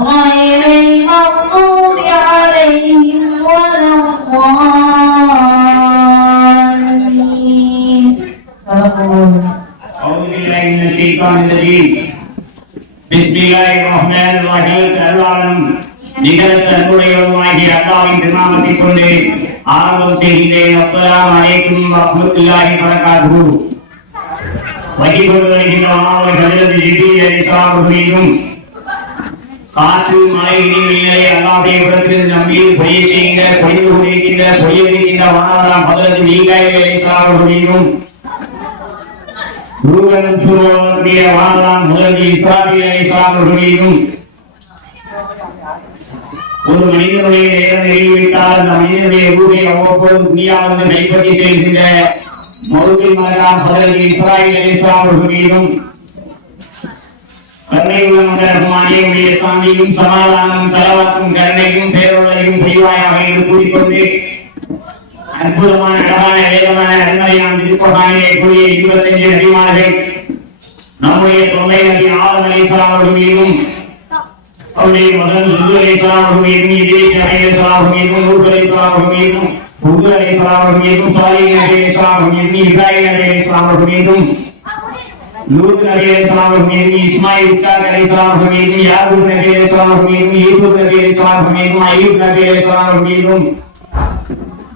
Bye. அவர்களிலும் ஒரு மனிதனுடைய நேரம் எழுதிவிட்டால் அந்த மனிதனுடைய ஊரை அவ்வப்போது துணியா வந்து கைப்பற்றி செல்கின்ற மௌலில் மகனாம் முதலி இஸ்ராயல் இஸ்லாமர்களும் கருணை உள்ள சாமியும் சமாதானம் தலவாக்கும் கருணையும் என்று கூறிக்கொண்டு அற்புதமான அழகான வேதமான அருமையான திருப்பகானியை கூறிய இருபத்தஞ்சு நம்முடைய தொல்லை நபி ஆதம் அலிஸ்லாம் அவர்கள் மீதும் அவருடைய மகன் சுந்து அலிஸ்லாம் அவர்கள் மீதும் இதேஷ் அலி அலிஸ்லாம் அவர்கள் மீதும் நூர் அலிஸ்லாம் அவர்கள் மீதும் உது அலிஸ்லாம் அவர்கள் மீதும் சாலி நபி அலிஸ்லாம் அவர்கள் மீதும் இப்ராஹிம் நபி அலிஸ்லாம் அவர்கள் மீதும் லூத் நபி அலிஸ்லாம் அவர்கள் மீதும் இஸ்மாயில் இஸ்காக் அலிஸ்லாம் அவர்கள் மீதும் யாகூப் நபி அலிஸ்லாம் அவர்கள் மீதும் யூசுப் நபி அலிஸ்லாம் அவர்கள் மீதும் அய்யூப் நபி அலிஸ்லாம் அவர்கள் மீதும்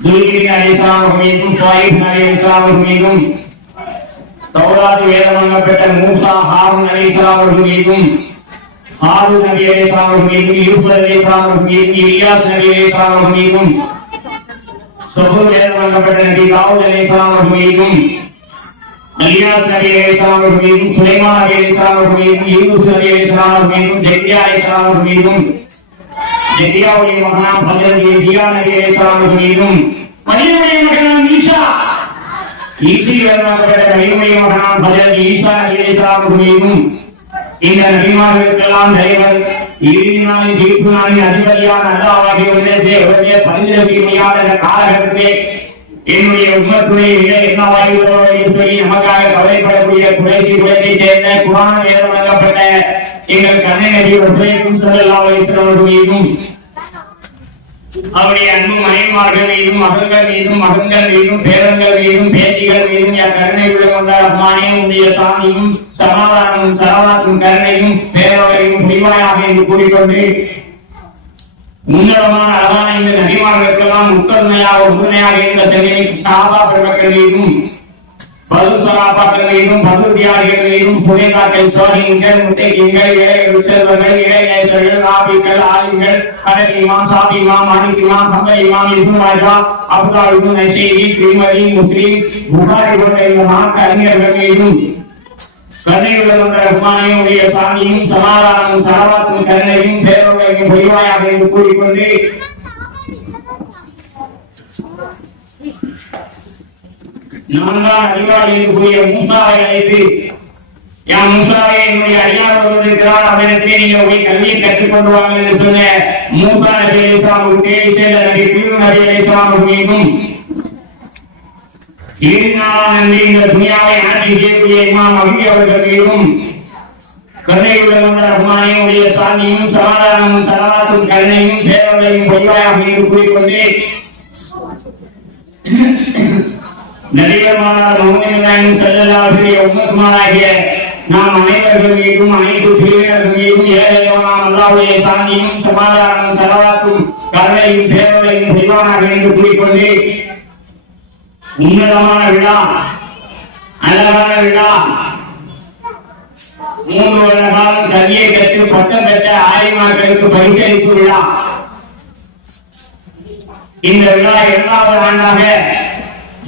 துல்கிரின் அலிஸ்லாம் மீதும் சுவாயிப் நபி அலிஸ்லாம் மீதும் தௌராத் வேதம் வழங்கப்பட்ட மூசா ஹாரூன் அலிஸ்லாம் அவர்கள் மீதும் ஹாரூன் நபி அலிஸ்லாம் மீதும் இருப்பது அலிஸ்லாம் மீதும் இலியாஸ் நபி அலிஸ்லாம் மீதும் சுபுர் வேதம் வழங்கப்பட்ட நபி தாவூத் அலிஸ்லாம் மீதும் அலியாஸ் நபி அலிஸ்லாம் மீதும் சுலைமான் நபி அலிஸ்லாம் மீதும் யூசுப் நபி அலிஸ்லாம் மீதும் ஜெக்கியா அலிஸ்லாம் மீதும் ஜெக்கியாவுடைய மகனாம் பல்லவி ஜியா நபி அலிஸ்லாம் மீதும் மரியமுடைய மகனாம் ஈசா ஈசி வரலாற்ற ஈசா நபி அலிஸ்லாம் இந்த நபிமார்களுக்கெல்லாம் தலைவர் இறுதினாலின் தீர்ப்பு அதிபதியான அல்லாவாகிய ஒன்றே தேவனுடைய காலகட்டத்திலே என்னுடைய உம்மத்துடைய நிலை என்னவாகிறதோ என்று சொல்லி நமக்காக கவலைப்படக்கூடிய சேர்ந்த வேதம் வழங்கப்பட்ட எங்கள் கண்ணை உபயோகம் செல்லலாம் அவருடைய அன்பு மனைவிமார்கள் மீதும் மகள்கள் மீதும் மகன்கள் மீதும் பேரன்கள் மீதும் பேத்திகள் மீதும் என் கருணை உள்ள கொண்ட அம்மானே உடைய சாமியும் சமாதானமும் சரவாக்கும் கருணையும் பேரவரையும் முடிவாயாக என்று கூறிக்கொண்டு உன்னதமான அழகான இந்த நபிமார்களுக்கெல்லாம் முக்கருணையாக உறுதுணையாக இருந்த சென்னை சாபா பெருமக்கள் மீதும் பது பது தியாகிகள் மீதும் சோழிங்கள் முட்டைகள் ஏழைகள் செல்வர்கள் இளைஞர்கள் ஆபிகள் ஆலிம்கள் இமாம் இமாம் அனிக் இமாம் இமாம் இப்னு மாஜா அப்துல்லா இப்னு நசீரி திருமதி முஸ்லிம் புகாரி போன்ற இந்த மார்க்க சாமியும் சமாதானமும் சரவாத்தும் கருணையும் பேரவையும் பொய்வாயாக என்று கூறிக்கொண்டு நான் தான் அறிவாளியில் கூறிய மூசாவை அழைத்து என் மூசாவை? என்னுடைய அடியார் ஒருவர் அவரிடத்திலே நீங்கள் போய் கல்வியை கற்றுக்கொண்டு வாங்க என்று சொன்ன மூசா நபி அலிஸ்லாம் தேடி செல்ல நபி பிரிவு நபி அலிஸ்லாம் மீண்டும் ஏழு நன்றி இந்த துணியாவை ஆட்சி செய்யக்கூடிய இமாம் அபி அவர்கள் மீதும் சமாதானமும் கருணையும் என்று கூறிக்கொண்டு நபிகள்மானார் முகமது செல்லலாகிய உம்மத்துமானாகிய நாம் அனைவர்கள் மீதும் அனைத்து பிரிவினர்கள் மீதும் ஏழையோம் அல்லாவுடைய சாந்தியும் சமாதானமும் செலவாக்கும் கருணையும் செய்வானாக என்று கூறிக்கொண்டு உன்னதமான விழா அழகான விழா மூன்று வருட காலம் கல்வியை கற்று பட்டம் பெற்ற ஆய்மாக்களுக்கு பரிசளிப்பு விழா. இந்த விழா இரண்டாவது ஆண்டாக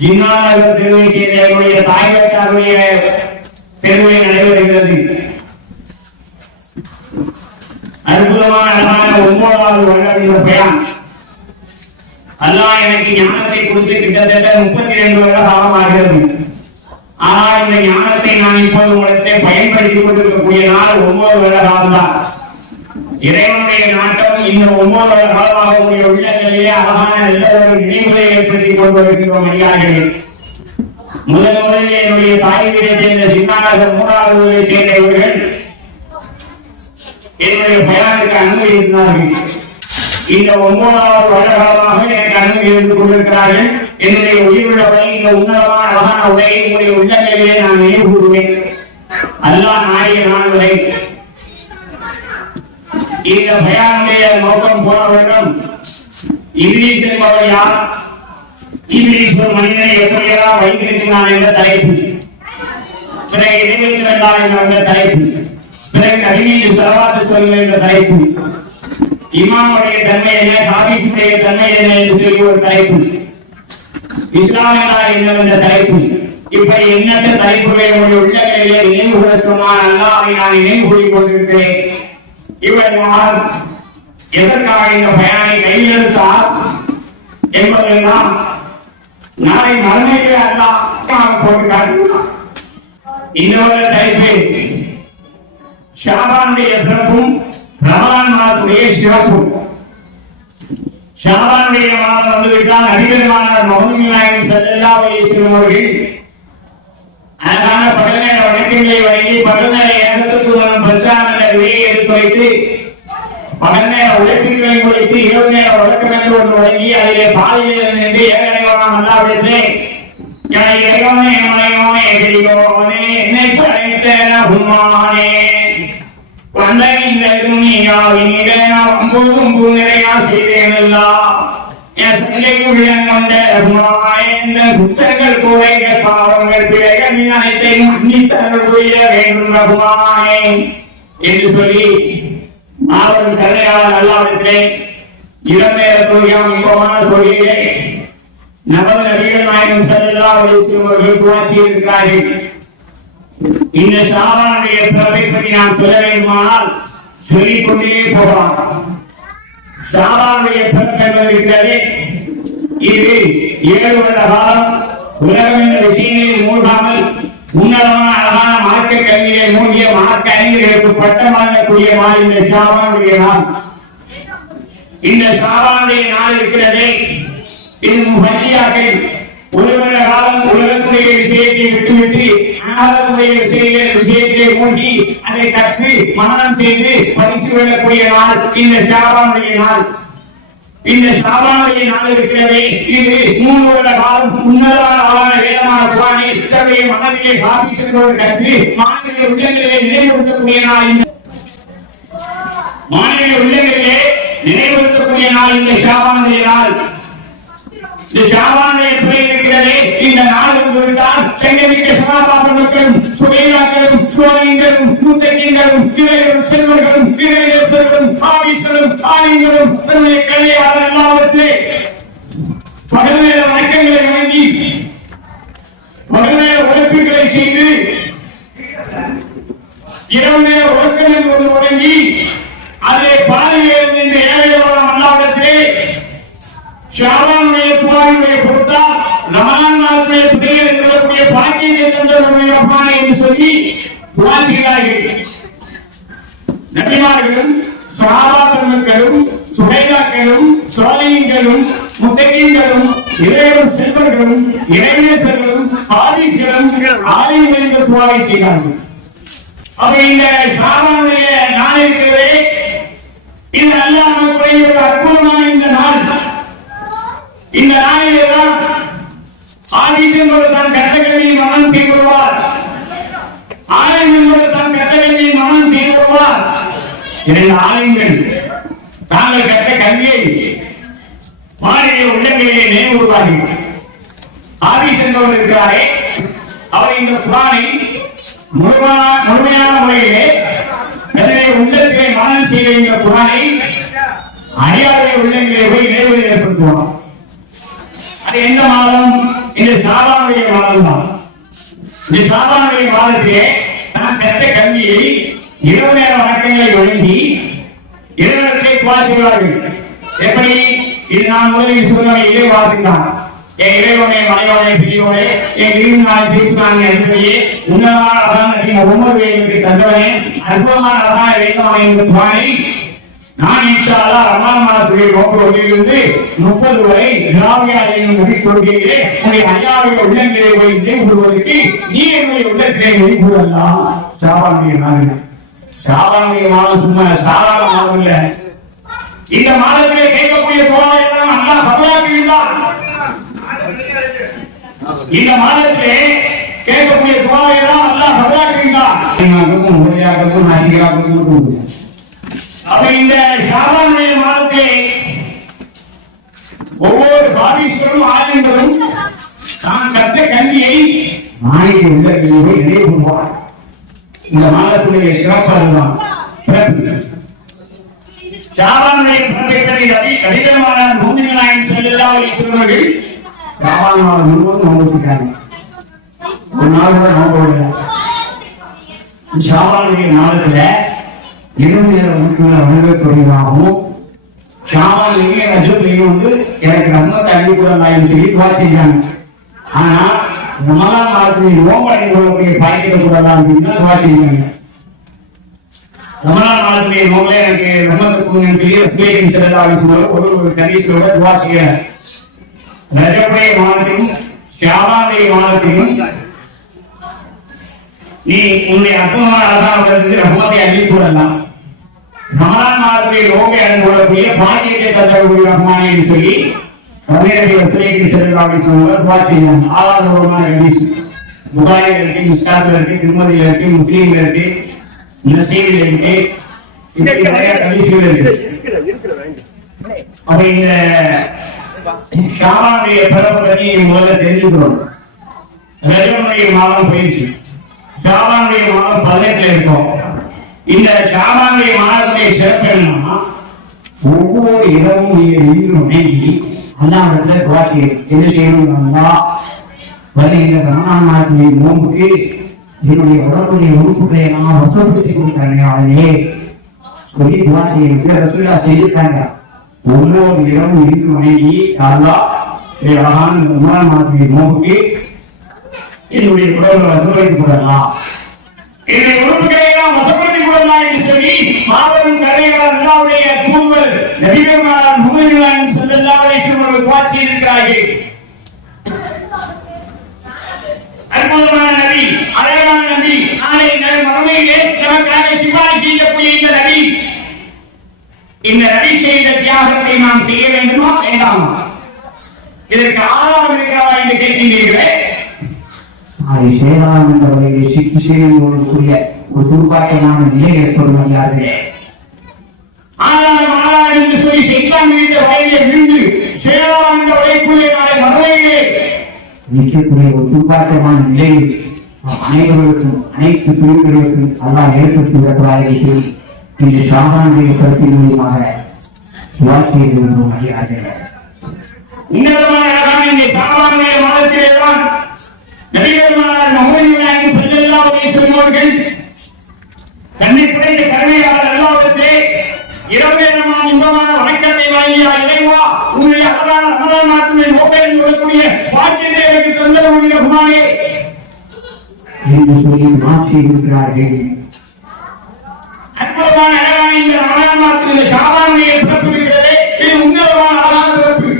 ஜின்னாநகர் தெருவை சேர்ந்த என்னுடைய தாய்வட்டாருடைய தெருவை நடைபெறுகிறது. அற்புதமான அழகான ஒன்பதாவது வருடம் பயணம் அல்லாஹ் எனக்கு ஞானத்தை கொடுத்து கிட்டத்தட்ட முப்பத்தி ரெண்டு வருட காலம் ஆகிறது ஆனால் இந்த ஞானத்தை நான் இப்போது உங்களுக்கு பயன்படுத்திக் கொண்டிருக்கக்கூடிய நாள் ஒன்பது வருட காலம்தான். இறைவனுடைய நாட்டம் இந்த ஒன்பது காலமாக உடைய உள்ளங்களிலே அழகான நல்ல ஒரு நினைவுகளை ஏற்படுத்திக் கொண்டிருக்கிறோம் அடியார்கள். முதல் முதலில் என்னுடைய தாய் வீட்டை சேர்ந்த சின்னாநகர் மூணாவது ஊரை சேர்ந்தவர்கள் என்னுடைய பயணத்துக்கு இருந்தார்கள். இந்த ஒன்பதாவது வருடகாலமாக எனக்கு அனுமதி இருந்து கொண்டிருக்கிறார்கள். என்னுடைய உயிருள்ளவரை இந்த உன்னதமான அழகான உடையை உங்களுடைய உள்ளங்களிலே நான் நினைவு கூறுவேன். அல்லாஹ் நாளைய நான் இந்த பயானுடைய நோக்கம் போக வேண்டும். இங்கிலீஷ் என்பவர் யார் இங்கிலீஷ் ஒரு மனிதனை எப்படியெல்லாம் வைத்திருக்கிறான் என்ற தலைப்பு. பிறகு இடைவெளிகள் என்ற தலைப்பு. பிறகு அறிவியல் செலவாத்து சொல்கள் என்ற தலைப்பு. இமாமுடைய தன்மை என்ன? காபிக்குடைய தன்மை என்ன என்று சொல்லி ஒரு தலைப்பு. இஸ்லாம் என்றால் என்ன என்ற தலைப்பு? இப்படி எண்ணற்ற தலைப்புகளை உங்களுடைய உள்ளங்களிலே நினைவுபடுத்துமா கூறத்துமான அல்லாவை நான் நினைவு கூறிக் கொண்டிருக்கிறேன். இவன் யார் எதற்காக இந்த பயனை கையெழுத்தார் என்பதெல்லாம் நாளை மறுமையிலே அல்லாஹ் போட்டு காட்டினார் இன்னொரு தலைப்பு ஷாபானுடைய பிறப்பும் ரமலான் மாதத்துடைய சிறப்பும். ஷாபானுடைய மாதம் வந்துவிட்டால் அடிபெருமானார் முகமது நாயகம் ஸல்லல்லாஹு அலைஹி அவர்கள் அழகான பகல்நேர வணக்கங்களை வழங்கி பகல்நேர ஏகத்துக்கு வரும் பிரச்சாரம் விலையை எடுத்து வைத்து பகல்நேர உழைப்புகளை குறைத்து இரவு நேர வழக்கம் என்று ஒன்று வழங்கி அதிலே பாதையில் நின்று ஏகனைவனம் அல்லாவிடத்திலே இறைவனே மலையோனே எதிரியோனே என்னை உம்மானே வந்த இந்த துணியாவினிலே நான் செய்தேன் எல்லாம் என் கொண்ட இந்த பாவங்கள் பிழைகள் அனைத்தையும் வேண்டும் ரகுமானே என்று சொல்லி மாபெரும் கருணையாளர் அல்லாவிடத்திலே இரண்டேற தொழிலாம் இன்பமான தொழிலே நமது நபிகள் நாயகம் ஸல்லல்லாஹு அலைஹி அவர்கள் துவாக்கி இருக்கிறார்கள் இந்த சாரானுடைய பிறப்பை பற்றி நான் சொல்ல வேண்டுமானால் சொல்லிக் கொண்டே போகலாம். சாரானுடைய பிறப்பு என்பது இருக்கிறது. இது ஏழு வருட காலம் உலகம் என்ற விஷயங்களில் மூழ்காமல் உன்னதமான அழகான மார்க்க கல்வியை மூழ்கிய மார்க்க அறிஞர்களுக்கு பட்டம் வழங்கக்கூடிய நாள் இந்த சாரானுடைய நாள். இந்த சாபானுடைய நாள் இருக்கிறதே. இது முஹல்லியாக ஒரு காலம் உலகத்துடைய விஷயத்தை விட்டுவிட்டு ஆகக்கூடிய விஷய விஷயத்தை மூழ்கி அதை கற்று மனனம் செய்து பரிசு கொள்ளக்கூடிய நாள் இந்த சாபானுடைய நாள். இந்த சாபானுடைய நான் இருக்கிறதே. இது மூணு வருட காலம் உன்னதமான ஆளான வேதமான குரானை தன்னுடைய மனதிலே காப்பி சென்றவர் கற்று மாணவர்கள் உள்ளங்களிலே நினைவுறுத்தக்கூடிய நாள் இந்த மாநில உள்ளங்களிலே நினைவுறுத்தக்கூடிய நாள் இந்த ஷாபானுடைய நாள். இந்த ஷாபானுடைய பிறை இருக்கிறதே இந்த நாள் வந்துவிட்டால் செங்கமிக்க சமாதான மக்களும் சுகையாக்களும் சுவலிங்களும் மூத்தகிங்களும் செல்வர்களும் இளையர்களும் ஆபீஸ்களும் ஆலயங்களும் தன்னுடைய கலையாளர் எல்லாவற்றை பகல் நேர வணக்கங்களை வணங்கி பகல் நேர உழைப்புகளை செய்து இரவு நேர உறக்கம் என்று ஒன்று வழங்கி அதிலே பாதையில் நின்று ஏழையோட மல்லாவிடத்திலே ஷாபானுடைய துவாருடைய பொருட்டால் ரமலான் மாதத்துடைய துணையில் சொல்லக்கூடிய பாக்கியத்தை என்று சொல்லி துவா நபிமார்களும் சுகைதாக்களும் சோலையங்களும் இளையரும் செல்வர்களும் இளைஞர்களும் ஆலயங்களுக்கு அப்ப இந்த இருக்கிறதே. இது அல்லாமல் ஒரு அற்புதமான இந்த நாள். இந்த நாளிலே தான் என்பவர் மனம் செய்து வருவார் ஆலயம் என்பவர் தன் கட்டளையை மனம் செய்து வருவார் இரண்டு ஆலயங்கள் தாங்கள் கற்ற கல்வியை மாநில உள்ளங்களிலே நினைவுறுவார்கள் ஹாரிஸ் என்பவர் இருக்கிறாரே அவர் இந்த குரானை முழுமையான முறையிலே எனவே உள்ளத்திலே மனம் செய்த இந்த குரானை அடியாருடைய உள்ளங்களிலே போய் நிறைவேறி ஏற்படுத்துவார். அது எந்த மாதம்? இந்த சாபானுடைய மாதம் தான் இந்த சாபானுடைய மாதத்திலே நான் பெற்ற கல்வியை இரவு நேர வணக்கங்களை வழங்கி இறைவனத்தை வாசிக்கிறார்கள் எப்படி? இது நான் முதலில் சொன்ன இதே வாசித்தான் என் இறைவனே மலைவனே பிரியோனே என் இரு நான் தீர்ப்பாங்க என்பதையே உன்னதமான அதான் ஒவ்வொரு வேலைக்கு தந்தவனே அற்புதமான அதான் வேதமான என்று பாடி நான் ஈஷாலா அல்லாஹ் ரமலான் மாதத்துடைய நோக்கத்திலிருந்து முப்பது வரை திராவியாரின் மொழி கொள்கையிலே உன்னுடைய ஐயாவுடைய உள்ளங்களை வைத்து விடுவதற்கு நீ என்னுடைய உள்ளத்திலே வெளிக்கூடலாம் சாபானுடைய நாள் சாபானுடைய மாதம் சும்மா சாதாரண மாதம் இல்லை இந்த மாதத்திலே கேட்கக்கூடிய சோழம் எல்லாம் அல்லாஹ் சபலாக்குகிறார் இந்த மாதத்திலே கேட்கக்கூடிய துவாவை எல்லாம் அல்லாஹ் சபலாக்குகிறார் உரையாகவும் அதிகாரமும் அப்ப இந்த சாதாரண மாதத்தை ஒவ்வொரு பாபீஸ்வரும் ஆளுங்களும் தான் கத்த கல்வியை நாளைக்கு நினைவு கொள்வார் இந்த மாதத்துடைய சிறப்பு அதுதான் சாபானுடைய பிறப்பை கடிதமான பூமி நாயன் இருக்கிறவர்கள் சாபான் மாதம் முழுவதும் ஒரு நாள் கூட நோக்கவில்லை. ஷாபானுடைய இரவு உறுப்பினர் அனுபவப்படுவதாகவும் வந்து எனக்கு ரொம்ப தள்ளி கூட நான் சொல்லி துவாச்சிருக்காங்க ஆனா ரமலான் மாதத்தில் நோம்படை கொள்ளக்கூடிய அப்படின்னு தான் ரமணா ரமலான் மாதத்திலே எனக்கு ரமத்துக்கு பெரிய சுயேகம் செல்லலாம் ஒரு ஒரு கணீசோட துவாச்சிக்கிறேன் ரஜபடைய மாதத்திலும் ஷாபானுடைய மாதத்திலும் நீ உன்னை அற்புதமான அரசாங்கத்திலிருந்து ரஹ்மத்தை அள்ளி போடலாம். ரமலான் மாதத்தை ரோகை அனுகூலக்கூடிய பாக்கியத்தை தரக்கூடிய ரஹ்மானே என்று சொல்லி தமிழக ஒத்துழைப்பு செல்வாடி சொன்னவர் துவா செய்யணும் ஆதாரபூர்வமான ஹதீஸ் புகாரில் இருக்கு முஸ்காத்தில் இருக்கு திருமதியில் இருக்கு முஸ்லீம்ல இருக்கு நசீரில் இருக்கு இப்படி நிறைய ஹதீஸ்கள் இருக்கு. அப்ப இந்த ஷாபானுடைய பிறப்பு பற்றி முதல்ல தெரிஞ்சுக்கிறோம் ரஜனுடைய மாதம் போயிடுச்சு. ஷாபானுடைய மாதம் பதினெட்டுல இருக்கும். இந்த ஷாபானுடைய மாதத்துடைய சிறப்பு என்னன்னா ஒவ்வொரு இரவும் நீங்க நின்று வணங்கி அல்லாஹ்விடத்துல துவா என்ன செய்யணும்னா வருகின்ற ரமணான் நோம்புக்கு என்னுடைய உடம்புடைய உறுப்புகளை நான் வசப்படுத்தி கொடுத்தாங்க சொல்லி துவா ரசூலா செய்திருக்காங்க. ஒவ்வொரு இரவும் நின்று வணங்கி அல்லா அழகான ரமணான் மாதத்துடைய நோம்புக்கு என்னுடைய உடம்புகளை வசப்படுத்திக் கொள்ளலாம் என்னுடைய உறுப்புகளை நான் வசப்படுத்தி என்று சொல்லி மாபெரும் அல்லாவுடைய அவர்கள் இருக்கிறார்கள் அற்புதமான நபி அழகான நபி நாளை மறுமையிலே நமக்காக சிபாய் செய்யக்கூடிய இந்த நபி இந்த நபி செய்த தியாகத்தை நாம் செய்ய வேண்டுமா வேண்டாமா? இதற்கு ஆதாரம் இருக்கிறதா என்று கேட்கின்றீர்களே? அதை செய்யலாம் என்ற ஒரு துர்ப்பாட்டமான நிலை ஏற்படும் அறியாதே ஆனாலும் ஆனாலும் என்று சொல்லி செய்தான் இந்த வகையிலே விழுந்து சேலாம் என்ற வகைக்குள்ளே நாளை மறுமையிலே நிற்கக்கூடிய ஒரு துர்ப்பாட்டமான நிலையில் அனைவருக்கும் அனைத்து பிரிவுகளுக்கும் அல்லாஹ் ஏற்படுத்தி விடக்கூடாது சொல்லி இன்று சாதாரண கருத்தின் மூலியமாக வாழ்க்கையை விடுவோம் தன்னை புடைந்த கருணையாளர் அல்லாஹ்விடத்திலே இரவேரமான இன்பமான வணக்கத்தை வாங்கியா இறைவா உன்னுடைய அழகான ரமலான் மாதத்திலே நோக்கத்தில் சொல்லக்கூடிய பாக்கியத்தை எனக்கு தந்தருடைய குமாரே. என்று சொல்லி மாற்றி இருக்கிறார்கள். அற்புதமான அழகான இந்த ரமலான் மாதத்தில் இந்த ஷாபானுடைய பிறப்பு இருக்கிறதே இது உன்னதமான அழகான பிறப்பு.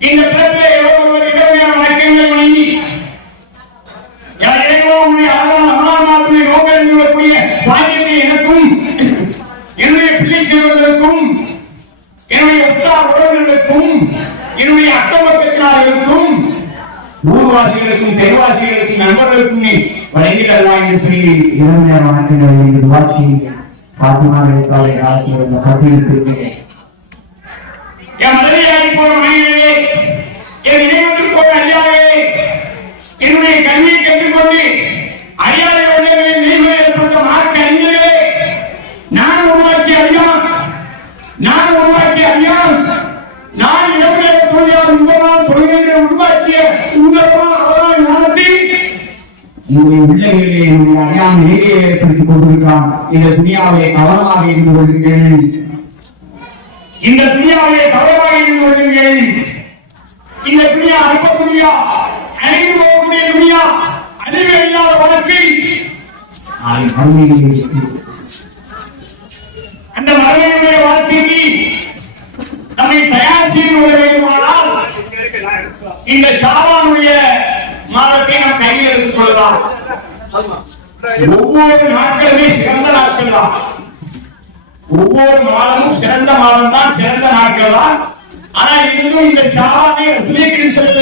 இந்த பிறப்பிலே எவ்வளவு ஒருவர் இரவையான வணக்கங்களை வணங்கி யார் இறைவா உன்னுடைய அழகான ரமலான் மாதத்திலே நோக்கம் சொல்லக்கூடிய பாக்கியத்தை எனக்கும் என்னுடைய பிள்ளை செல்வதற்கும் என்னுடைய உற்றார் இருக்கும். என்னுடைய அக்கம் இருக்கும். ஊர்வாசிகளுக்கும் தெருவாசிகளுக்கும் நண்பர்களுக்கும் நீ வழங்கிடலாம் என்று சொல்லி இரவு நேர வணக்கங்களை வாட்சி பாத்திமா காலை காலத்தில் உள்ள கருத்தில் என் மதுரையாகி போன மனிதனே என் இணையத்தில் போன அறியாத என்னுடைய கண்ணியை கற்றுக்கொண்டு அறியாத உள்ளவர்களின் நீர்மை ஏற்படுத்த மார்க்க அறிஞர்களே நான் உருவாக்கிய அறியாம் நான் உருவாக்கிய அறியாம் நான் இரவுடைய தொழிலாளர் இன்பமான தொழிலை உருவாக்கிய உங்களமான அவதான ஞானத்தை உங்களுடைய உள்ளங்களிலே என்னுடைய கொண்டிருக்கிறான். இந்த துணியாவை கவனமாக இருந்து கொள்ளுங்கள். இந்த கவனமாக இருந்து கொள்ளுங்கள். இந்த துணியா அனுப்ப துணியா? அழிந்து போகக்கூடிய துணியா? அழிவு இல்லாத வாழ்க்கை. அதை அந்த மறுமையுடைய வாழ்க்கைக்கு நம்மை தயார் செய்து கொள்ள வேண்டுமானால் இந்த சாவானுடைய மாதத்தை நாம் கையில் எடுத்துக் கொள்ளலாம். ஒவ்வொரு நாட்களுமே சிறந்த நாட்கள் தான். ஒவ்வொரு மாதமும் சிறந்த மாதம் தான் சிறந்த நாட்கள் தான். ஆனா இதுவும் இந்த சாவானை சுலேக்கின் செல்ல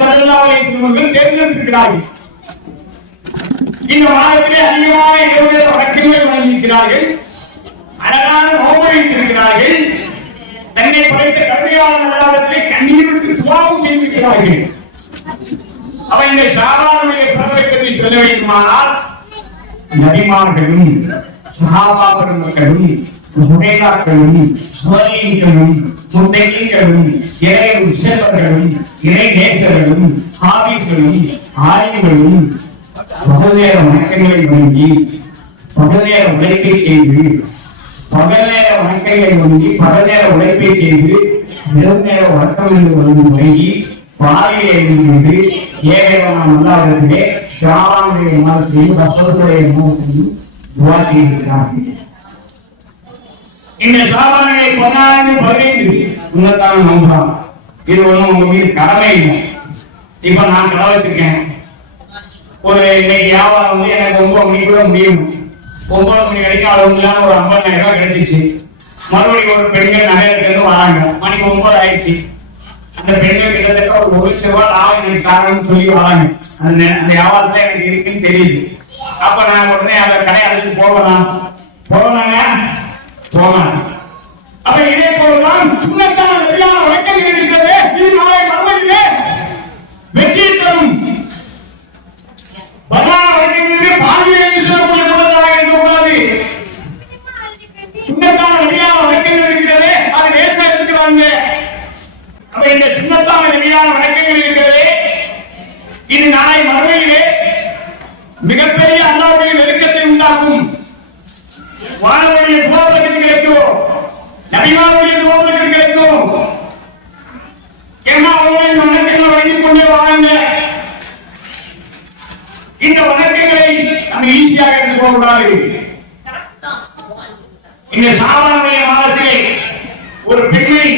செல்லவர்கள் தேர்ந்தெடுத்திருக்கிறார்கள். இந்த மாதத்திலே அதிகமான இரவு வழக்கங்கள் வழங்கியிருக்கிறார்கள். அழகான நோம்பு வைத்திருக்கிறார்கள். தன்னை படைத்த கருமையாளர் நல்லாவிடத்திலே கண்ணீர் விட்டு துவாவும் செய்திருக்கிறார்கள். அவ இந்த சாதாரண பிறவை பற்றி சொல்ல வேண்டுமானால் நபிமார்களும் சஹாபா பெருமக்களும் சுபேதாக்களும் சுவலீன்களும் முத்தகீன்களும் இறை செல்வர்களும் இறை நேசர்களும் ஹாபிஸ்களும் ஆய்வுகளும் பகல்நேர வணக்கங்களை வழங்கி பகல்நேர உழைப்பை செய்து பகல்நேர வணக்கங்களை வழங்கி பகல்நேர உழைப்பை செய்து இரவு நேர வணக்கம் என்று வழங்கி பாறையை எழுதிவிட்டு ஏழைவன மல்லாவிடத்திலே ஷாவானுடைய மாதத்தையும் ரசத்துடைய மாதத்தையும் துவா செய்திருக்கிறார்கள் இந்த சாதாரணை பதினான்கு பதினைந்து. உன்னதான நம்பலாம் இது ஒண்ணும் உங்க மீது கடமை இல்லை. இப்ப நான் கடை வச்சிருக்கேன். ஒரு இன்னைக்கு வியாபாரம் வந்து எனக்கு ஒன்பது மணிக்குள்ள முடியும். ஒன்பது மணி வரைக்கும் இல்லாம ஒரு ஐம்பதாயிரம் ரூபாய் கிடைச்சிச்சு. மறுபடியும் ஒரு பெண்கள் நகை எடுக்கிறது வராங்க. மணிக்கு ஒன்பது ஆயிடுச்சு. அந்த பெண்கள் கிட்டத்தட்ட ஒரு ஒரு லட்சம் ரூபாய் லாபம் எனக்கு காரணம்னு சொல்லி வராங்க. அந்த அந்த வியாபாரத்துல எனக்கு இருக்குன்னு தெரியுது. அப்ப நான் உடனே அந்த கடை அடைச்சு போகலாம் போகலாங்க போகலாம் அப்ப இதே போலதான் சுண்ணத்தான நபியான வழக்கறிஞர் இருக்கிறது. இது நாளை மறுமையிலே வெற்றியை தரும். வருமான வழக்கங்களிலே பாதியை சொல்லக்கூடிய உள்ளதாக இருக்கக்கூடாது. சுண்ணத்தான நபியான வழக்கங்கள் இருக்கிறது அது லேசா இருக்கிறாங்க அப்ப இந்த சுண்ணத்தான நபியான வழக்கங்கள் இருக்கிறது இது நாளை மறுமையிலே மிகப்பெரிய அல்லாவுடைய நெருக்கத்தை உண்டாக்கும். வானவருடைய துவாபகத்துக்கு கிடைக்கும் நபிமாருடைய துவாபகத்துக்கு கிடைக்கும் ஏன்னா அவங்க இந்த வணக்கங்களை வழங்கிக் கொண்டே இந்த வணக்கங்களை நம்ம ஈஸியாக எடுத்து போகக்கூடாது இந்த சாதாரண மாதத்திலே ஒரு பெண்மணி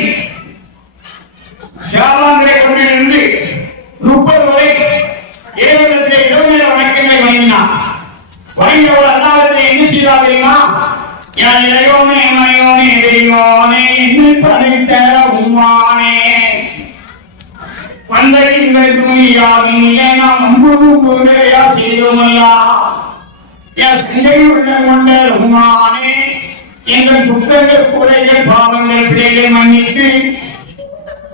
ஷாபான்களை ஒன்றிலிருந்து முப்பது வரை ஏழத்திலே இளைஞர் வணக்கங்களை வழங்கினார். வழங்கியவர் அல்லாதத்தை என்ன செய்தார் தெரியுமா? என் இளையோனே மயோனே தெய்வோனே இன்னும் படைத்த உம்மானே. துணியாவின் செய்தோமல்லா. என் உள்ள கொண்ட உம்மானே. எங்கள் குற்றங்கள் பாவங்கள் பிழைகள் மன்னித்து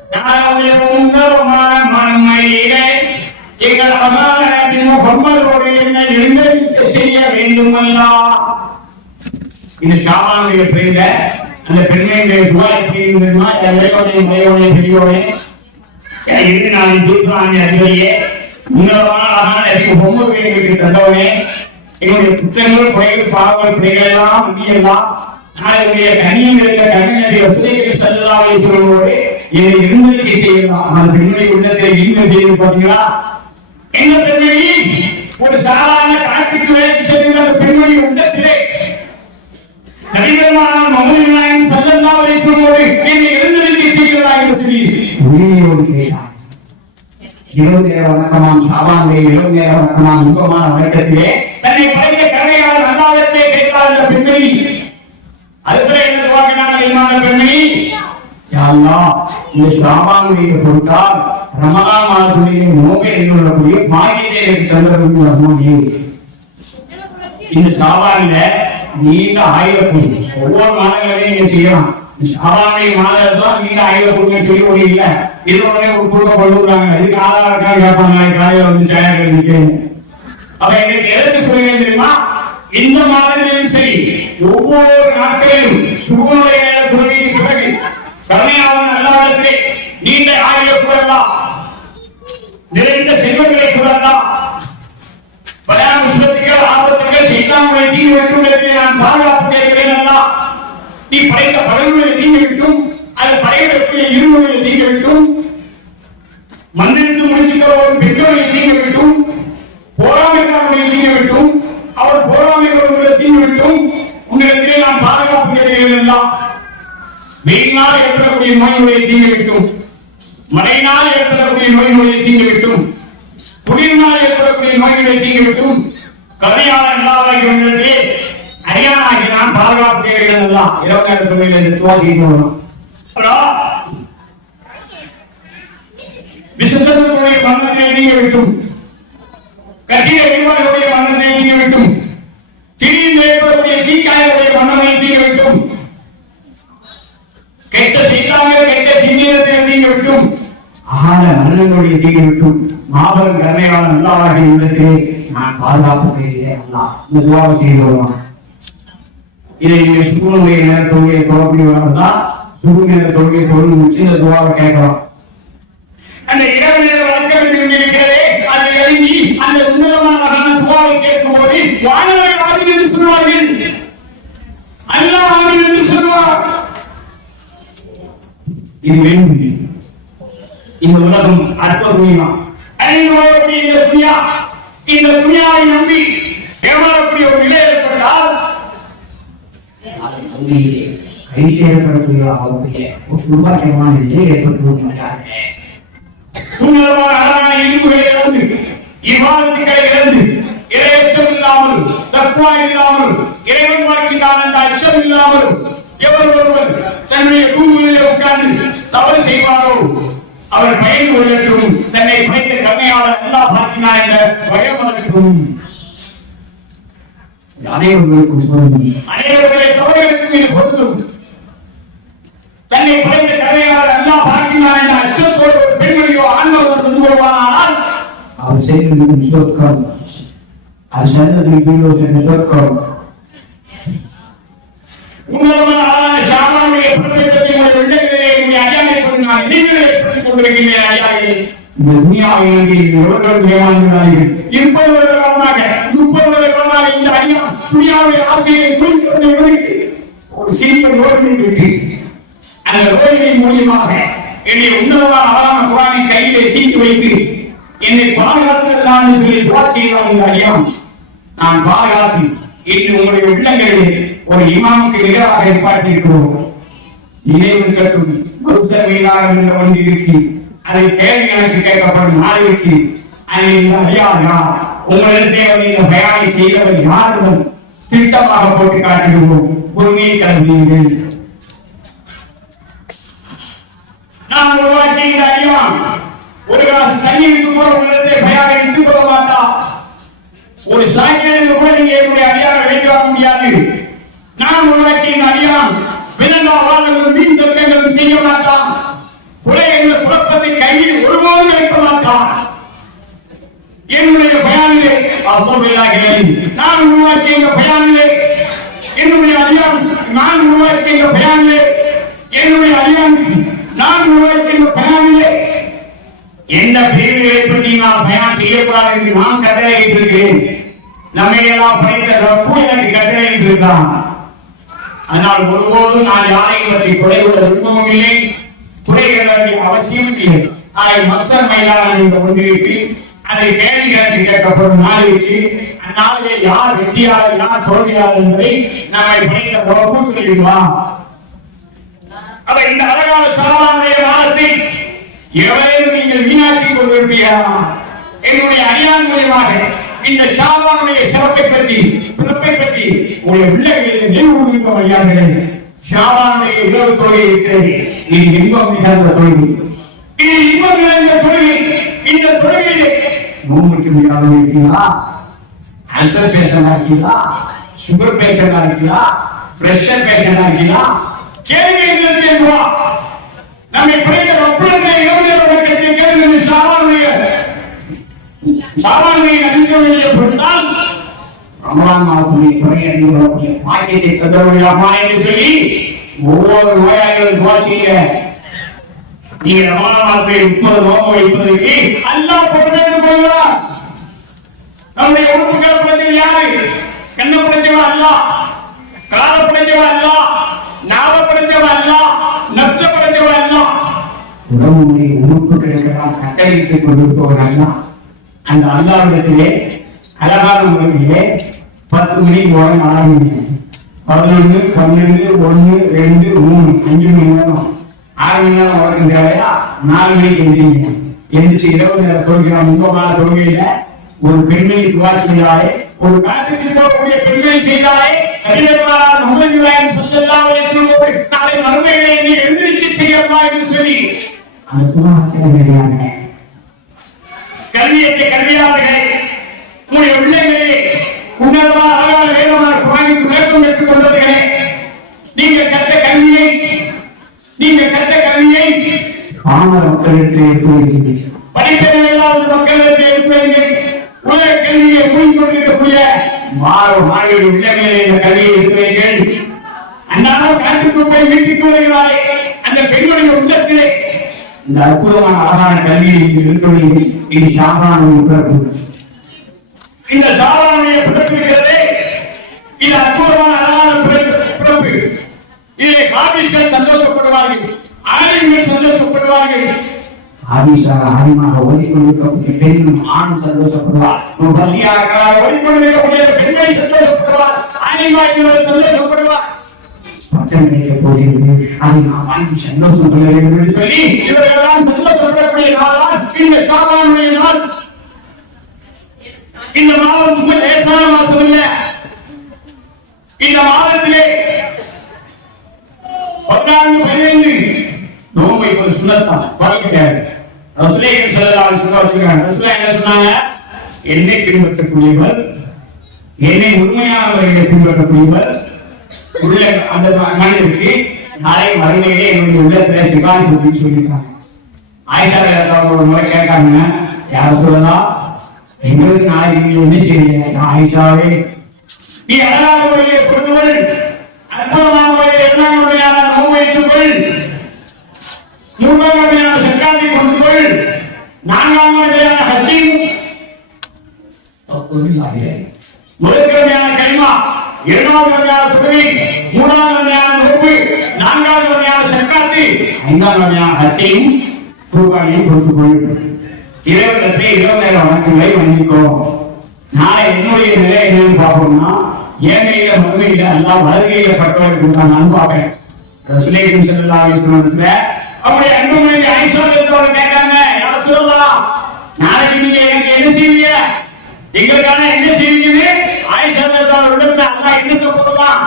நாளுடைய உன்னதமான எங்கள் அகால முகம்மதோடு என்னை நிர்ணயிக்க செய்ய வேண்டுமல்லா இந்த ஷாபானுடைய பெயர்ல அந்த பெண்மையுடைய துவா எப்படி இருந்ததுன்னா இறைவனை மறைவனை பெரியோனே இரு நான் தூக்கான அதிபதியே உன்னதமான அகால முகம்மது எங்களுக்கு தந்தவனே எங்களுடைய குற்றங்கள் குறைகள் பாவங்கள் பிழைகள் எல்லாம் கனியம் பிள்ளைகள் இதை இருந்தறிக்கை செய்யலாம் அந்த பெண்ணுடைய உள்ளத்தை இன்னும் செய்து பார்த்தீங்களா? என்ன பெண்மணி ஒரு சாதாரண கணக்குக்கு வேலை செல்கின்ற அந்த பெண்மணி உள்ளத்திலே. நபிகரமான மமது நாயகம் சல்லல்லாஹு அலைஹி என்னை எழுந்தறிக்கை செய்கிறதா என்று சொல்லி உரிமையோடு கேட்டார். இரவு நேர வணக்கமாம் சாபாந்தே இரவு நேர வணக்கமாம் இன்பமான வணக்கத்திலே தன்னை படைத்த கருணையாளர் அல்லாவிடத்திலே கேட்டார் இந்த பெண்மணி. அதுபோல என்ன துவாக்கினாங்க பெண்மணி? இந்த ஷாபானுடைய பொருட்டால் ரமலான் மாதத்துடைய நோக்கை எங்களுடைய பாக்கியத்தை எனக்கு தந்தது ரஹ்மானே இந்த ஷாபான்ல நீண்ட ஆயுதக்கும் ஒவ்வொரு மாதங்களையும் நீங்க செய்யலாம். ஷாபானுடைய மாதத்தான் நீங்க ஆயுத கொடுங்க சொல்லி ஒரு இது உடனே ஒரு இதுக்கு கேட்பாங்க. காலையில வந்து அப்ப எங்களுக்கு எதற்கு சொல்லுங்க தெரியுமா? இந்த மாதங்களிலும் சரி. ஒவ்வொரு நாட்களிலும் சுகுனுடைய கருணையாளன் அல்லாதத்திலே நீண்ட ஆயுத கூடலாம் நிறைந்த செல்வங்களை கூடலாம் பயான் விஷயத்துக்கு ஆபத்துகள் செய்தாமுடைய தீங்கு வைக்கும் நான் பாதுகாப்பு கேட்கிறேன் அல்லா நீ படைத்த படகுகளை தீங்கு விட்டும் அது படையிடக்கூடிய இருமுறையை தீங்கு விட்டும். மந்திரித்து முடிச்சுக்கிற ஒரு பெற்றோரை தீங்கு விட்டும். போராமைக்காரனுடைய தீங்கு விட்டும். அவர் போராமைகளுடைய தீங்கு விட்டும். உன்னிடத்திலே நான் பாதுகாப்பு கேட்கிறேன் அல்லா வெயினால் ஏற்படக்கூடிய நோய்களை தீங்க விட்டும் மழையினால் ஏற்படக்கூடிய நோய்களை தீங்க விட்டும் குளிரினால் ஏற்படக்கூடிய நோய்களை தீங்க விட்டும் கருணையாளர் இல்லாதாகி வந்ததே அரியானாகி நான் பாதுகாப்பு கேட்கிறேன் எல்லாம் இரவு நேர தொழில் துவாக்கிட்டு வரும் விசுத்தத்துடைய மரணத்தை நீங்க விட்டும் கட்டிட எரிவாயுடைய மரணத்தை நீங்க விட்டும் திடீர்னு ஏற்படக்கூடிய தீக்காயுடைய மரணத்தை நீங்க விட்டும் கெட்ட செய்தாங்க கெட்ட சிந்தனத்தை நீங்க விட்டும். ஆன மரணங்களுடைய தீங்க விட்டும். மாபெரும் கருணையான அல்லாஹ் உள்ளத்திலே நான் பாதுகாப்பு செய்கிறேன் அல்லாஹ். இந்த துவாவை செய்து வருவான் இதை நீங்க சுகுனுடைய நேர தொழுகையை தொடர்புடையவர்கள் சுகு நேர தொழுகையை தொழில் முடிச்சு இந்த துவாவை கேட்கலாம் அந்த இரவு நேர வழக்கம் என்று இருக்கிறதே அதை எழுதி அந்த உன்னதமான துவாவை கேட்கும் போது வானவர்கள் ஆவின் என்று சொல்வார்கள். அல்லாஹ் ஆவின் என்று சொல்வார். இது வேண்டும் இந்த உலகம் அற்புதமா அறிவுடைய இந்த துணியா இந்த துணியாவை நம்பி ஏமாறக்கூடிய ஒரு நிலை ஏற்பட்டால் அதை கல்வியிலே கை செய்யப்படக்கூடிய அவருடைய ஒரு துர்பாக்கியமான நிலை ஏற்பட்டு விட்டார்கள் உன்னதமான அழகான இன்புகளை இழந்து இவ்வாதத்துக்களை இழந்து இறையச்சம் இல்லாமல் தக்குவா இல்லாமல் இறைவன் பார்க்கின்றான் என்ற அச்சம் இல்லாமல் எவர் ஒருவர் தவறு செய்வாரோ? அவர் பயந்து கொள்ளட்டும். தன்னை படைத்த கருணையாளர் அல்லா பார்க்கினார் என்ற பயம் வரட்டும் அனைவர்களுக்கும் பொருந்தும் அனைவருடைய தவறுகளுக்கும் இது பொருந்தும். தன்னை படைத்த கருணையாளர் அல்லா பார்க்கினார் என்ற அச்சத்தோடு ஒரு பெண்மணியோ ஆண்மகன் கொண்டு வருவானால் அவர் செய்தது சொற்கம் அது சென்றது கீழோ சென்ற உன்னதமான ஆளான ஷாமானுடைய உங்கள் வெள்ளைகளிலே உங்களை கொண்டு நான் நினைவுகளை ஏற்படுத்திக் கொண்டிருக்கின்றேன் ஐயாவே இந்த துணியாவை நம்பி முப்பது இந்த ஐயா ஆசையை இவருக்கு ஒரு சிறிய நோய் விட்டு அந்த நோயின் மூலியமாக என்னை உன்னதமான அழகான குரானை கையிலே தீக்கி வைத்து என்னை பாதுகாத்துதான் சொல்லி துவா செய்தார் இந்த ஐயா நான் பாதுகாத்து இன்று உங்களுடைய உள்ளங்களில் ஒரு இமாமுக்கு நிகராக ஏற்பாட்டிருக்கிறோம் நினைவு கட்டும் மருத்துவமையாக என்ற ஒன்று இருக்கு அதை கேள்வி எனக்கு கேட்கப்படும் நாளைக்கு அதை ஐயா யார் உங்களிடத்தே வந்து இந்த பயானை செய்தவர் திட்டமாக போட்டு காட்டிடுவோம் பொறுமையை உருவாக்கி இந்த ஒரு கிளாஸ் தண்ணீருக்கு கூட உள்ளதே எடுத்துக் கொள்ள மாட்டா. ஒரு சாயங்காலம் கூட நீங்க என்னுடைய அடியாரை வைக்க முடியாது. நான் உருவாக்கி இந்த மீன் தர்க்கங்களும் செய்ய மாட்டான். குறை குழப்பத்தை கையில் ஒருபோதும் வைக்க மாட்டான். என்னுடைய பயானிலே நான் உருவாக்கிய இந்த பயானிலே என்னுடைய அடியான் நான் உருவாக்கிய இந்த பயானிலே என்னுடைய அடியான் நான் உருவாக்கிய இந்த பயானிலே எந்த பிரிவுகளை பற்றி நான் பயணம் செய்யக்கூடாது என்று நான் கட்டளையிட்டு நம்மை எல்லாம் படைத்த எனக்கு ஆனால் ஒருபோதும் நான் யாரையும் பற்றி குறை கொள்ள விரும்பவும் இல்லை. குறைகிற வேண்டிய அவசியமும் இல்லை. அதை மக்சர் மைதானம் என்ற ஒன்றிற்கு அதை கேள்வி கேட்டு கேட்கப்படும் நாளைக்கு அந்நாளிலே யார் வெற்றியாளர் யார் தோல்வியாளர் என்பதை நம்மை பணிந்த ரப்பு சொல்லிடுவான் அப்ப இந்த அழகான சரவானுடைய வாரத்தை எவரையும் நீங்கள் வீணாக்கி கொண்டிருப்பீர்களா? என்னுடைய அணியான் மூலியமாக. இந்த ஷாபானுடைய சிறப்பை பற்றி பிறப்பை பற்றி உங்களுடைய பிள்ளைகளை நினைவுறுத்த வழியார்களே ஷாபானுடைய இரவு தொழில் இருக்கிறது. இது இன்பம் மிகாத தொழில். இது இன்பம் நிறைந்த தொழில். இந்த தொழிலில் நோம்புக்கு மிகாமல் இருக்கீங்களா கேன்சர் பேஷண்டா இருக்கீங்களா சுகர் பேஷண்டா இருக்கீங்களா பிரஷர் பேஷண்டா இருக்கீங்களா கேள்வி என்பது என்றா நம்மை படைத்த ரப்புடைய இளைஞர் வழக்கத்தை கேள்வி சாமானிய சாமானிய அறிந்த வேண்டிய பெண்ணால் ரமலான் மாதத்திலே குறை அறிந்து கொள்ளக்கூடிய பாக்கியத்தை தந்தவர்களாமா என்று சொல்லி ஒவ்வொரு நோயாளிகளும் துவா செய்ய. நீங்க ரமலான் மாதத்தை முப்பது நோக்கம் வைப்பதற்கு அல்லாஹ் பொறுப்பேற்றுக் கொள்கிறார் நம்முடைய உறுப்புகளை படைத்தது யாரு? கண்ண படைத்தவன் அல்ல கால படைத்தவன் அல்ல நாவை படைத்தவன் அல்லாஹ் நப்ச படைத்தவன் அல்லாஹ். உடம்புடைய உறுப்புகளுக்கெல்லாம் கட்டளையிட்டுக் கொண்டிருப்பவர் அல்லாஹ். அந்த அல்லாவிடத்திலே அழகான முறையிலே பத்து மணிக்கு உடனே ஆரம்பிங்க பதினொன்று பன்னெண்டு ஒன்று ரெண்டு மூணு அஞ்சு மணி நேரம் ஆறு மணி நேரம் உடனே தேவையா நாலு மணிக்கு எந்திரிங்க எந்திரிச்சு இரவு நேரம் தொழுகிறோம். முன்பமான தொழுகையில ஒரு பெண்மணி துவாக்கினாலே ஒரு காலத்தில் போகக்கூடிய பெண்மணி செய்தாலே அறிஞர்களால் முகமது நாயகம் நாளை மறுமையிலே நீ எழுந்திருக்க செய்யலாம் என்று சொல்லி அந்த துவாக்கின கல்வியத்தை கல்வியாளர்களே உங்களுடைய பிள்ளைகளே உன்னதமான அழகான வேதமான குரானுக்கு விளக்கம் பெற்றுக் கொண்டவர்களே நீங்க கற்ற கல்வியை நீங்க கற்ற கல்வியை பாமர மக்களிடத்தில் வைக்கிறீர்கள் படிப்பதை இல்லாத மக்களிடத்தில் வைங்கள் உலக கல்வியை புரிந்து கொண்டிருக்கக்கூடிய மாணவ மாணவியுடைய பிள்ளைகளை இந்த கல்வியை வைங்கள் அன்னாலும் காட்டுக்கு போய் வீட்டுக்கு வருகிறாரே அந்த பெண்களுடைய உள்ளத்திலே இந்த அற்புதமான அழகான கல்வியை இங்கு இருக்கிறீர்கள் இது சாதாரண பிறப்பு இந்த சாதாரண பிறப்பு இது அற்புதமான அழகான பிறப்பு இதை காபிஸ்கள் சந்தோஷப்படுவார்கள். ஆலயங்கள் சந்தோஷப்படுவார்கள். ஆபீஸாக ஓடிக்கொண்டிருக்கக்கூடிய பெண்ணும் ஆணும் சந்தோஷப்படுவார். ஒரு பள்ளியாக ஓடிக்கொண்டிருக்கக்கூடிய பெண்மணி சந்தோஷப்படுவார். ஆரியமாக சந்தோஷப்படுவார். பட்டம் கிடைக்க போகிறது. அதை நாம் வாங்கி சந்தோஷம் கொள்ள வேண்டும் என்று சொல்லி இவர்களெல்லாம் சந்தோஷப்படக்கூடிய நாளால் இந்த சாதாரண நாள். இந்த மாதம் சும்மா லேசான மாசம் இல்ல. இந்த மாதத்திலே பதினான்கு பதினைந்து நோம்பு இப்போது சுண்ணத்தான். பறக்கிறாரு ரசுலே சொல்லலாம் சொல்ல வச்சிருக்காங்க ரசுலா என்ன சொன்னாங்க? என்னை பின்பற்றக்கூடியவர் என்னை உண்மையானவர்களை பின்பற்றக்கூடியவர் உள்ள அந்த மனிதருக்கு நாளை மறுமையிலே என்னுடைய உள்ளத்துல சிவானி அப்படின்னு சொல்லியிருக்காங்க. ஆயிஷா ஒரு முறை கேட்காங்க யார சொல்லலாம் எங்களுக்கு நாளை நீங்க என்ன செய்வீங்க? ஆயிஷாவே. நீ அழகான முறையிலே கொள்ளுங்கள் அற்புதமான முறையில் இரண்டாம் முறையான நோவு வைத்துக்கொள் மூன்றாம் முறையான சக்காத்தை கொண்டு கொள். நான்காம் முறையான ஹஜ்ஜின் முதற்கிழமையான கைமா இரண்டாவது வகையான துறவி மூணாவது வகையான நான்காவது வகையான சக்காத்து ஐந்தாவது வகையான ஹத்தையும் தூக்கானையும் கொடுத்துக் கொள்ளும் இறைவனத்தை இரவு நேர வணக்கங்களை நாளை என்னுடைய நிலை என்னன்னு பார்ப்போம்னா ஏழையில மறுமையில எல்லாம் வலதுகையில பட்டவர்களுக்கு தான் நான் பார்ப்பேன். ரசுலேகம் செல்லல்லா விஸ்வனத்துல அப்படி கேட்டாங்க யார சொல்லலாம் நாளைக்கு நீங்க எனக்கு என்ன செய்வீங்க? எங்களுக்கான என்ன செய்வீங்கன்னு ஆயிஷா உள்ளத்துல அல்லா எண்ணத்தை போடுதான்